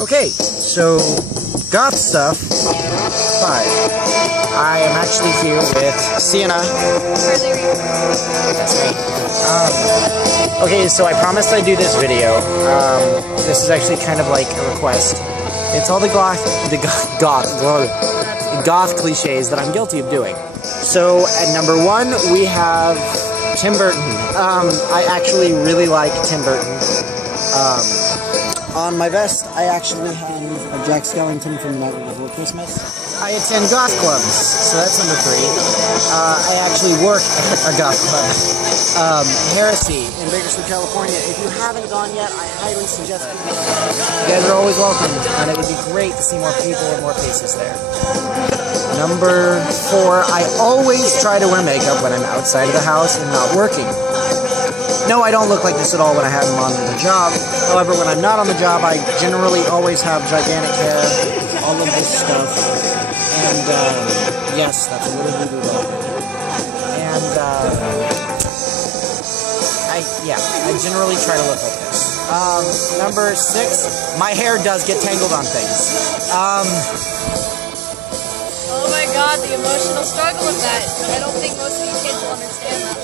Okay, so goth stuff 5. I am actually here with Sienna. That's me. Okay, so I promised I'd do this video. This is actually kind of like a request. It's all the goth cliches that I'm guilty of doing. So at number 1 we have Tim Burton. I actually really like Tim Burton. On my vest, I actually have a Jack Skellington from The Night Before Christmas. I attend goth clubs, so that's number 3. I actually work at a goth club. Heresy in Bakersfield, California. If you haven't gone yet, I highly suggest it. You guys are always welcome, and it would be great to see more people and more faces there. Number 4, I always try to wear makeup when I'm outside of the house and not working. No, I don't look like this at all when I have them on the job. However, when I'm not on the job, I generally always have gigantic hair, all of this stuff. And, yes, that's a little voodoo doll. And, I generally try to look like this. Number 6, my hair does get tangled on things. Oh my god, the emotional struggle of that. I don't think most of you kids will understand that.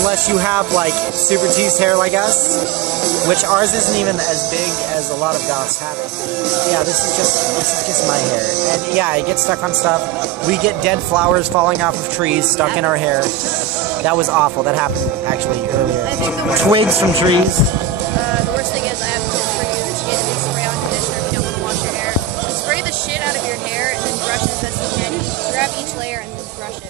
Unless you have, like, super teased hair like us, which ours isn't even as big as a lot of goths have it. Yeah, this is just my hair. And yeah, it gets stuck on stuff. We get dead flowers falling off of trees stuck in our hair. That was awful. That happened, actually, earlier. I think the worst Twigs from trees. The worst thing is, I have tips for you that you get to do spray on conditioner if you don't want to wash your hair. Spray the shit out of your hair and then brush as best you can. Grab each layer and then brush it.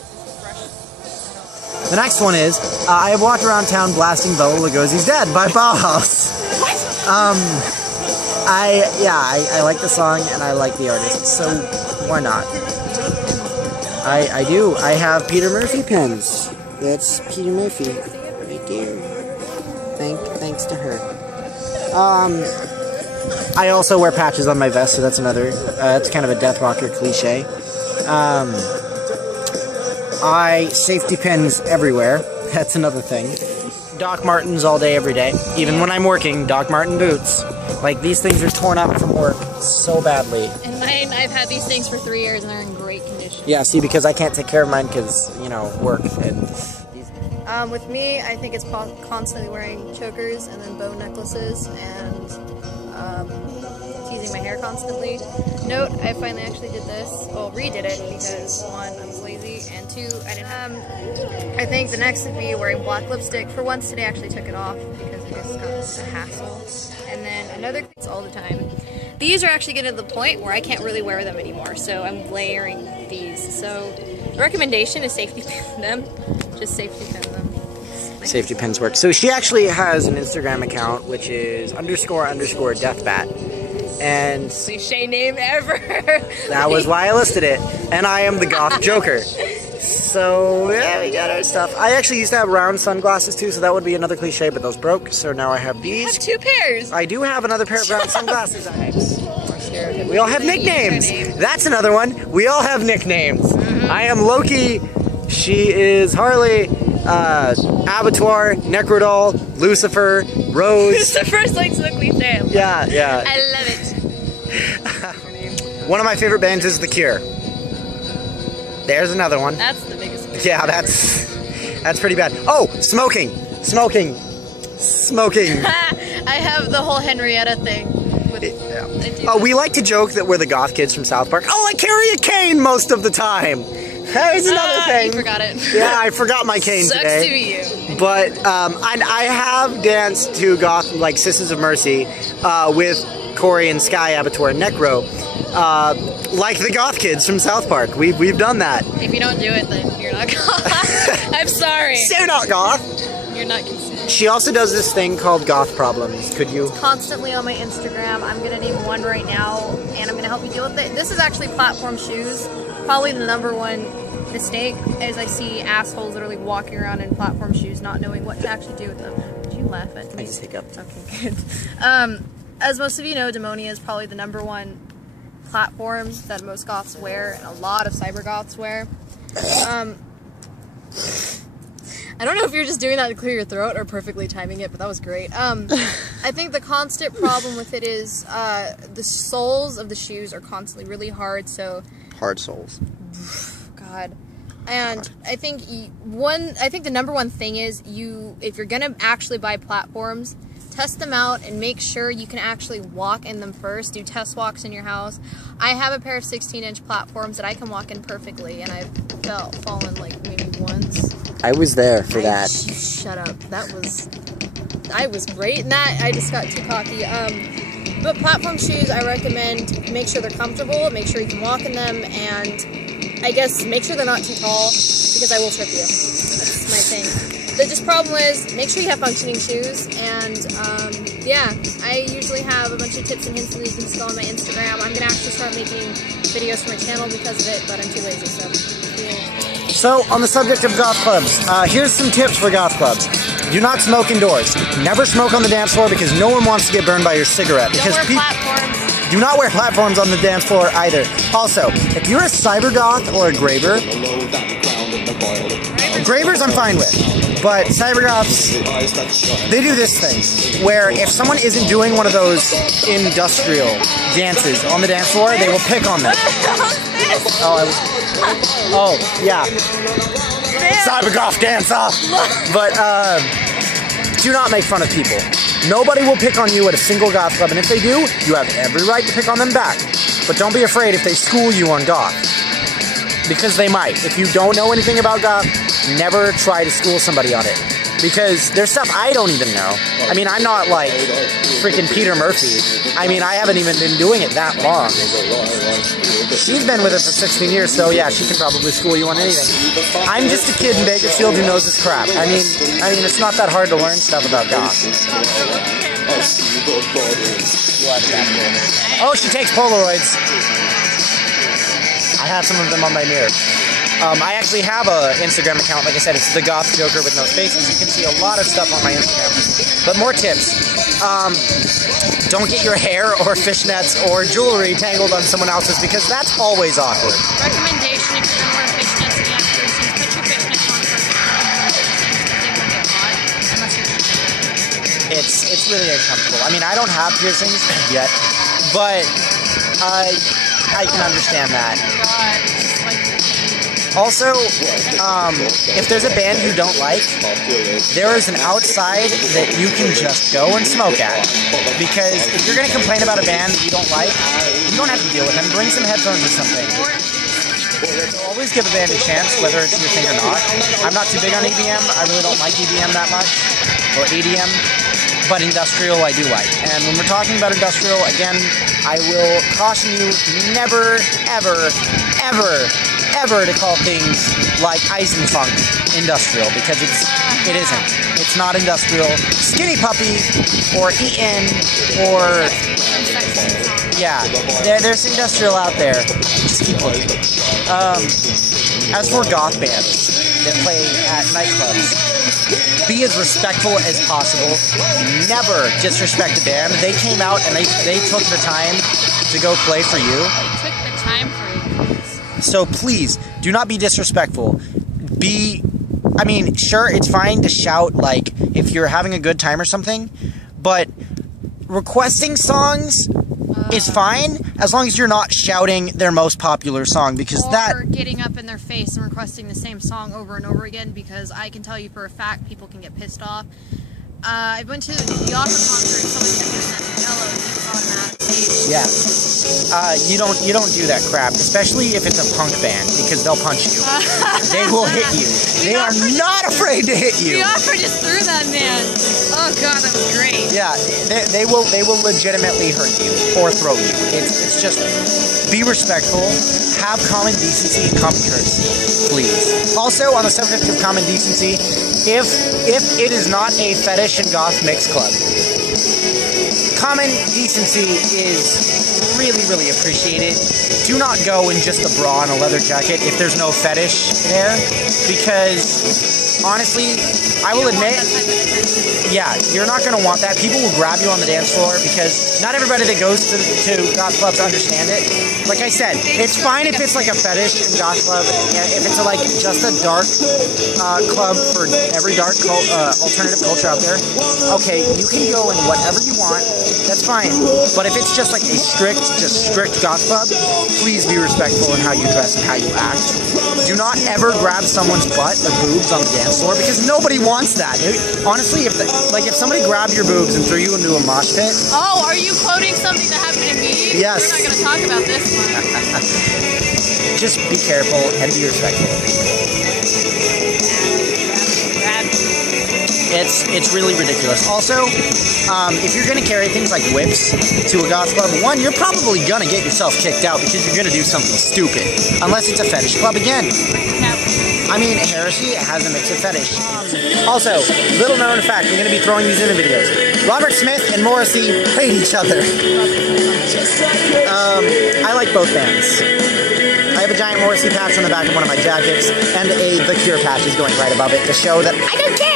The next one is, I have walked around town blasting Bela Lugosi's Dead by Bauhaus. I like the song and I like the artist, so why not? I do. I have Peter Murphy pins. That's Peter Murphy right there. Thanks to her. I also wear patches on my vest, so that's another. That's kind of a death rocker cliche. Safety pins everywhere. That's another thing. Doc Martens all day, every day. Even when I'm working, Doc Marten boots. Like, these things are torn up from work so badly. And mine, I've had these things for 3 years and they're in great condition. Yeah, see, because I can't take care of mine because, you know, work and... With me, I think it's constantly wearing chokers and then bow necklaces and teasing my hair constantly. Note, I finally actually did this, well, redid it because 1, I was lazy, and 2, I didn't have... I think the next would be wearing black lipstick. For once today I actually took it off because it just got a hassle. And then another thing all the time. These are actually getting to the point where I can't really wear them anymore, so I'm layering these. So the recommendation is safety pin them. Just safety pin them. Safety pins work. So she actually has an Instagram account, which is __deathbat. And cliche name ever. That was why I listed it. And I am the goth Joker. So yeah, we got our stuff. I actually used to have round sunglasses too, so that would be another cliche, but those broke. So now I have these. You have 2 pairs. I do have another pair of round sunglasses. We all have nicknames. That's another one. We all have nicknames. I am Loki. She is Harley. Abattoir, Necrodoll, Lucifer, Rose. Lucifer's like so cliche. Yeah. I love it. One of my favorite bands is The Cure. There's another one. That's the biggest one. Yeah, that's pretty bad. Oh, smoking. I have the whole Henrietta thing. Oh, we like to joke that we're the goth kids from South Park. Oh, I carry a cane most of the time. There's another thing. You forgot it. Yeah, I forgot my cane today. Sucks to be you. But I have danced to goth, like Sisters of Mercy, with Corey and Sky, Abattoir, and Necro, like the goth kids from South Park. We've done that. If you don't do it, then you're not goth. I'm sorry. They're not goth. You're not considered. She also does this thing called Goth Problems. Could you? It's constantly on my Instagram. I'm gonna name one right now, and I'm gonna help you deal with it. This is actually platform shoes. Probably the #1 mistake is I see assholes literally walking around in platform shoes not knowing what to actually do with them. Did you laugh at me? I just hiccuped. Okay, good. As most of you know, Demonia is probably the #1 platform that most goths wear and a lot of cyber goths wear. I don't know if you're just doing that to clear your throat or perfectly timing it, but that was great. I think the constant problem with it is the soles of the shoes are constantly really hard, so... Hard soles. God. And I think the number one thing is if you're gonna actually buy platforms, test them out and make sure you can actually walk in them first. Do test walks in your house. I have a pair of 16-inch platforms that I can walk in perfectly, and I've fallen like maybe once. I was there for that. Shut up. I was great in that. I just got too cocky. But platform shoes, I recommend make sure they're comfortable, make sure you can walk in them, and I guess make sure they're not too tall, because I will trip you. That's my thing. The problem is, make sure you have functioning shoes, and yeah, I usually have a bunch of tips and hints that you can just go on my Instagram. I'm going to actually start making videos for my channel because of it, but I'm too lazy, so yeah. So, on the subject of goth clubs, here's some tips for goth clubs. Do not smoke indoors. Never smoke on the dance floor because no one wants to get burned by your cigarette. Don't wear platforms. Do not wear platforms on the dance floor either. Also, if you're a cyber goth or a graver, gravers I'm fine with, but cyber goths, they do this thing where if someone isn't doing one of those industrial dances on the dance floor, they will pick on them. Oh, yeah. Cyber goth dancer! But, do not make fun of people. Nobody will pick on you at a single goth club, and if they do, you have every right to pick on them back. But don't be afraid if they school you on goth. Because they might. If you don't know anything about goth, never try to school somebody on it. Because there's stuff I don't even know. I mean, I'm not like freaking Peter Murphy. I mean, I haven't even been doing it that long. She's been with it for 16 years, so yeah, she can probably school you on anything. I'm just a kid in Bakersfield who knows his crap. I mean, it's not that hard to learn stuff about goth. Oh, she takes Polaroids. I have some of them on my mirror. I actually have an Instagram account. Like I said, it's the Goth Joker with no spaces. You can see a lot of stuff on my Instagram. But more tips. Don't get your hair or fishnets or jewelry tangled on someone else's because that's always awkward. Recommendation, if you're going to wear fishnets and you have piercings, put your fishnets on first. They won't get caught unless you're It's really uncomfortable. I mean, I don't have piercings yet, but I can understand that. Also, if there's a band you don't like, there is an outside that you can just go and smoke at. Because if you're going to complain about a band that you don't like, you don't have to deal with them. Bring some headphones or something. So always give a band a chance, whether it's your thing or not. I'm not too big on EBM. I really don't like EBM that much. Or EDM. But industrial I do like. And when we're talking about industrial, again, I will caution you never, ever, ever, ever to call things like Eisenfunk industrial, because it isn't. It's not industrial. Skinny Puppy or Eaton or yeah, there's industrial out there. Just keep looking. As for goth bands that play at nightclubs, be as respectful as possible. Never disrespect a band. They came out and they took the time to go play for you. They took the time for you. So please, do not be disrespectful. I mean, sure, it's fine to shout, like, if you're having a good time or something, but requesting songs is fine, as long as you're not shouting their most popular song, because or getting up in their face and requesting the same song over and over again, because I can tell you for a fact people can get pissed off. I went to the opera concert and someone kept doing that to Jello and he was automatic. Yeah. You don't do that crap, especially if it's a punk band, because they'll punch you. They will hit you. They are not afraid to hit you. The opera just threw that man. Oh god, that was great. Yeah, they will legitimately hurt you or throw you. It's just be respectful, have common decency and common courtesy, please. Also, on the subject of common decency, if it is not a fetish and goth mix club, common decency is really, really appreciated. Do not go in just a bra and a leather jacket if there's no fetish there, because honestly, I will admit, yeah, you're not going to want that. People will grab you on the dance floor because not everybody that goes to goth clubs understand it. Like I said, it's fine if it's like a fetish in goth club. If it's like just a dark club for every dark alternative culture out there, okay, you can go in whatever you want. That's fine. But if it's just like a strict goth club, please be respectful in how you dress and how you act. Do not ever grab someone's butt or boobs on the dance floor because nobody wants that. Honestly, if somebody grabbed your boobs and threw you into a mosh pit. Oh, are you quoting something that happened to me? Yes. We're not going to talk about this one. Just be careful and be respectful of people. It's really ridiculous. Also, if you're going to carry things like whips to a goth club, one, you're probably going to get yourself kicked out because you're going to do something stupid. Unless it's a fetish club again. I mean, heresy has a mix of fetish. Also, little known fact, I'm going to be throwing these in the videos. Robert Smith and Morrissey hate each other. I like both bands. I have a giant Morrissey patch on the back of one of my jackets, and The Cure patch is going right above it to show that I don't care!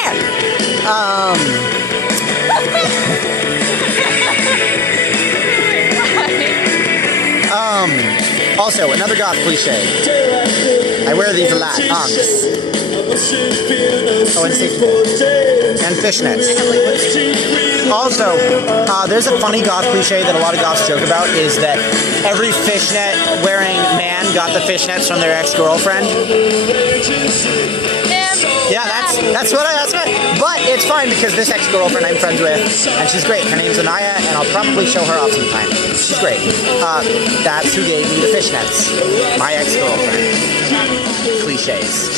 Also, another goth cliche. I wear these a lot. Onks. Oh, and fishnets. Also, there's a funny goth cliche that a lot of goths joke about is that every fishnet wearing man got the fishnets from their ex-girlfriend. Yeah, that's what. But it's fine because this ex-girlfriend I'm friends with, and she's great. Her name's Anaya, and I'll probably show her off sometime. She's great. That's who gave me the fishnets. My ex-girlfriend. Clichés.